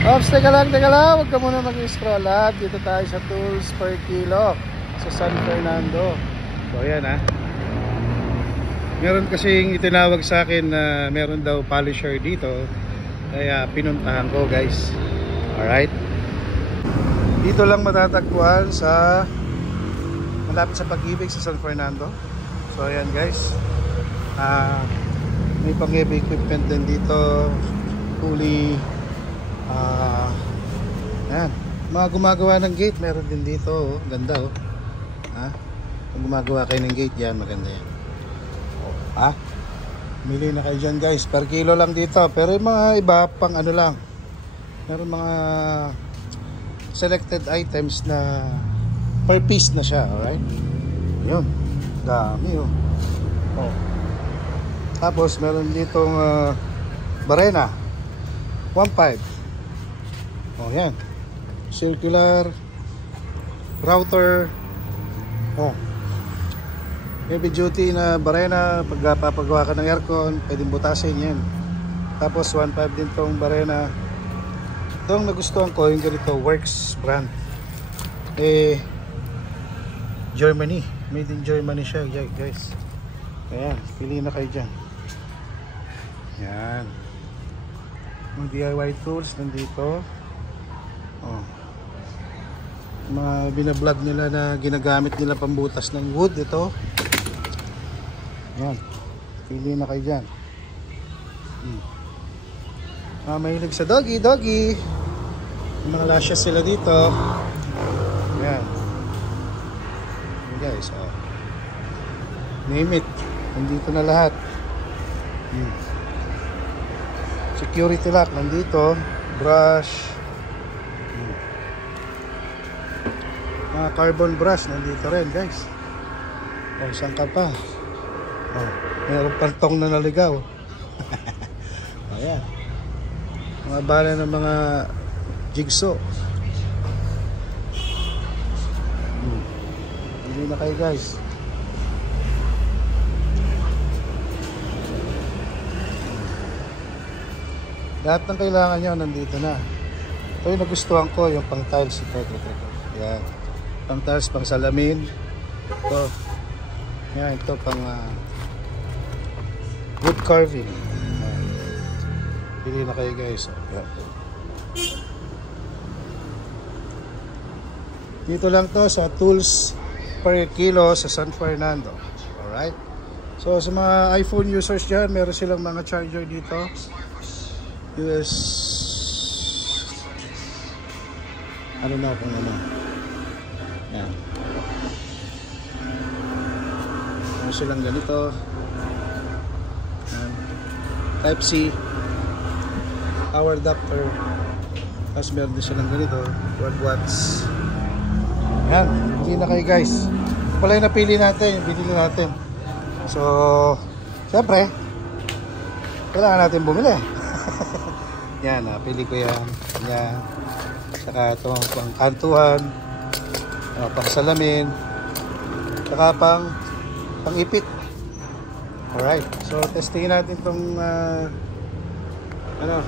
Ops, teka lang, huwag ka muna mag-scroll up. Dito tayo sa tools per kilo sa San Fernando. So ayan ha. Meron kasing itinawag sa akin na meron daw polisher dito, kaya pinuntahan ko guys. Alright. Dito lang matatagpuan sa malapit sa Pag-ibig sa San Fernando. So ayan guys, may pang-heavy equipment din dito, pulley. Ayan, mga gumagawa ng gate meron din dito, oh. Ganda oh. Kung gumagawa kayo ng gate yan, maganda yan. Mili na kayo dyan guys, per kilo lang dito. Pero yung mga iba pang ano lang, meron mga selected items na per piece na siya. Alright, yun, dami oh. Tapos meron ditong barena 1.5. Yan, circular router, heavy duty na barena. Pag papagawa ka ng aircon, pwedeng butasin yan. Tapos 1.5 din tong barena. Itong nagustuhan ko yung ganito, Works brand, Germany, made in Germany siya guys. Ayan, pili na kayo dyan. Yan, yung DIY tools nandito. Mga binablog nila na ginagamit nila pambutas ng wood. Ito, yan, pili na kayo dyan. Mahilig sa doggy. Yung mga lashes sila dito. Yan, guys, name it, nandito na lahat. Security lock nandito, brush, mga carbon brush nandito rin guys. Saan ka pa? Mayroong pantong na naligaw. Ayan, mga bala ng mga jigsaw. Hindi na kayo guys. Lahat ng kailangan nyo nandito na. Ito yung nagustuhan ko, yung pang tiles. Ito. Yan, pang tiles, pang salamin. Ito. Yan, ito pang wood carving. Pili na kayo guys. Yan. Dito lang to sa tools per kilo sa San Fernando. Alright. So sa mga iPhone users dyan, meron silang mga charger dito. US ano na kung ano. Yan, meron silang ganito. Yan, Type C power adapter. Tapos meron din silang ganito 12 watts. Yan, hindi na kayo guys. Pala yung napili natin, yung binili natin. So syempre kailangan natin bumili. Yan, napili ko yan. Yan, saka itong pang kantuhan, pang salamin, saka pang ipit. Alright, so testingin natin itong ayan.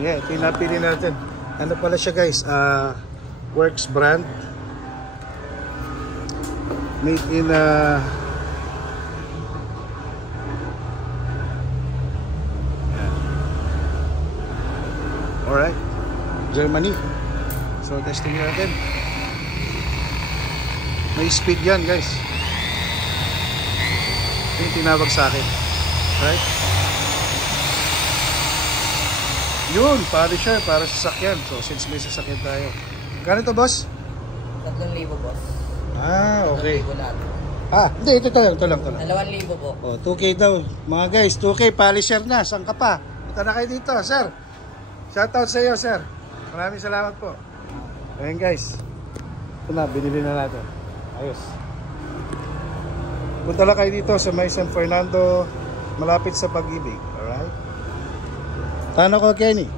Yeah, ito yung napili natin. Ano pala siya guys, Works brand, made in alright, Germany. So testing natin. May speed yan guys. Ito yung tinawag sa akin. Right? Yun, polisher para sa sasakyan. So since may sasakyan tayo. Ganito boss? 3,000 boss. Okay. 2,000 lahat. Hindi, ito lang. 2,000 po. 2K daw. Mga guys, 2K polisher na. Saan ka pa? Punta na kayo dito, sir. Shoutout sa iyo, sir. Maraming salamat po. Ayan guys, ito na, binili na natin. Ayos. Punta lang kayo dito sa may San Fernando, malapit sa Pag-ibig. Alright? Tano ko, Kenny?